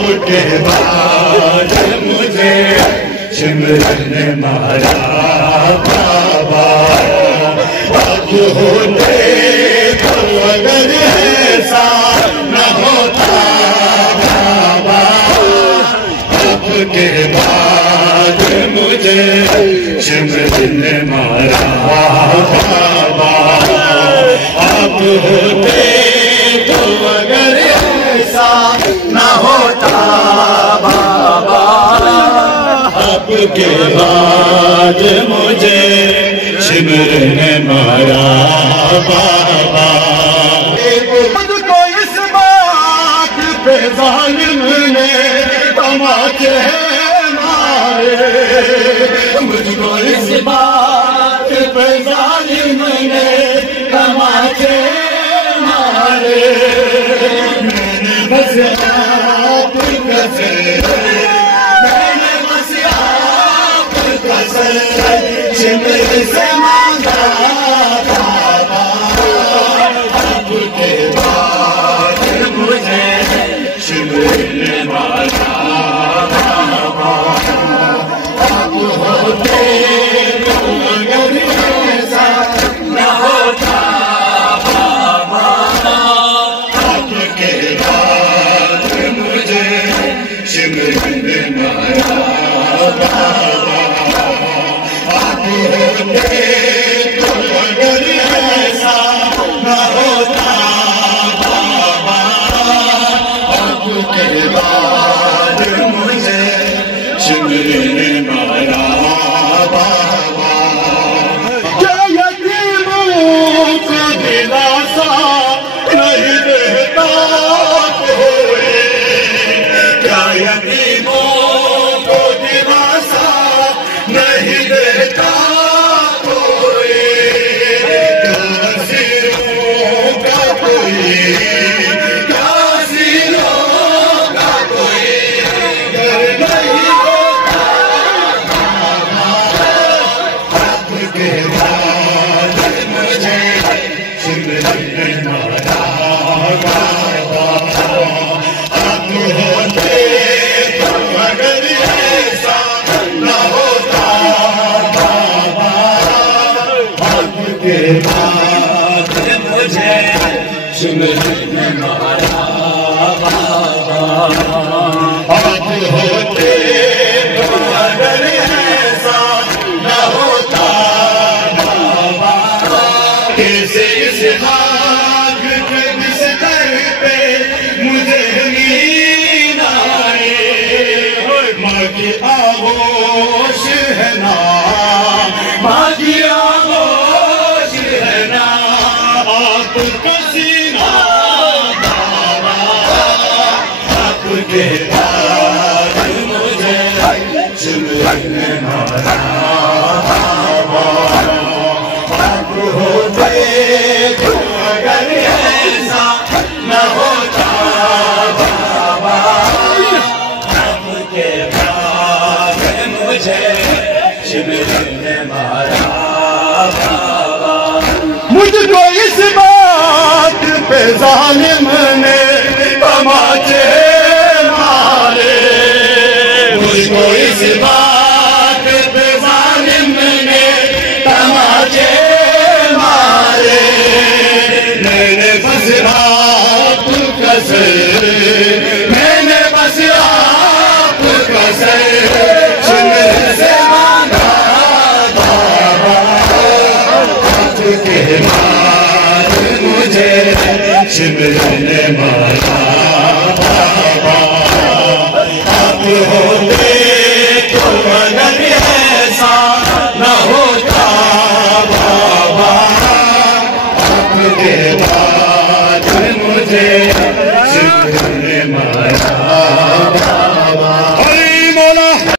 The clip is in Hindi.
आपके बाद मुझे सिमरन मारा बाबा। अब होते तो अगर ऐसा न होता बाबा, आपके बाद मुझे सिमरन मारा बाबा। अब होते तो अगर ऐसा न होता बाबा, आपके बाद मुझे सिमरन मारा बाबा। मुझको इस बात पे जालिम ने तमाचे मारे, मुझको इस बात पे जालिम ने तमाचे मारे। मैंने बस आपका सिमरन से मांगा बाबा। आपके बाद मुझे सिमरन मारा बाबा। आप होते तो अगर ऐसा न होता बाबा, आपके बाद मुझे सिमरन मारा बाबा। तो अगर ऐसा न होता बाबा, आपके बाद मुझे सिमरन मारा बाबा। क्या यतीमों को दिलासा नहीं देता कोई, क्या यतीमों को दिलासा नहीं देता कोई, कासिरों का कोई, कासिरों का कोई घर नहीं होता आपके बाद मुझे सिमरन मारा बाबा। आप होते तो अगर ऐसा न होता बाबा, आपके बाद मुझे सिमरन मारा बाबा। आप होते तो अगर ऐसा न होता बाबा, कैसे इस खाक के बिस्तर पे मुझे नींद आए। माँ की आगोश है ना, माँ की आगोश है ना, आपका सीना बाबा। आपके बाद मुझे सिमरन मारा बाबा। आप होते तो अगर ऐसा न होता बाबा, आपके बाद मुझे सिमरन मारा बाबा। मुझको इस बात पे जालिम ने तमाचे मारे, मुझको इस बात पे जालिम ने तमाचे मारे। मैंने बस आपका सर, मैंने बस आपका सर सिमरन से मांगा बाबा। आपके बाद मुझे सिमरन मारा बाबा। आप होते तो अगर ऐसा न होता बाबा, आपके बाद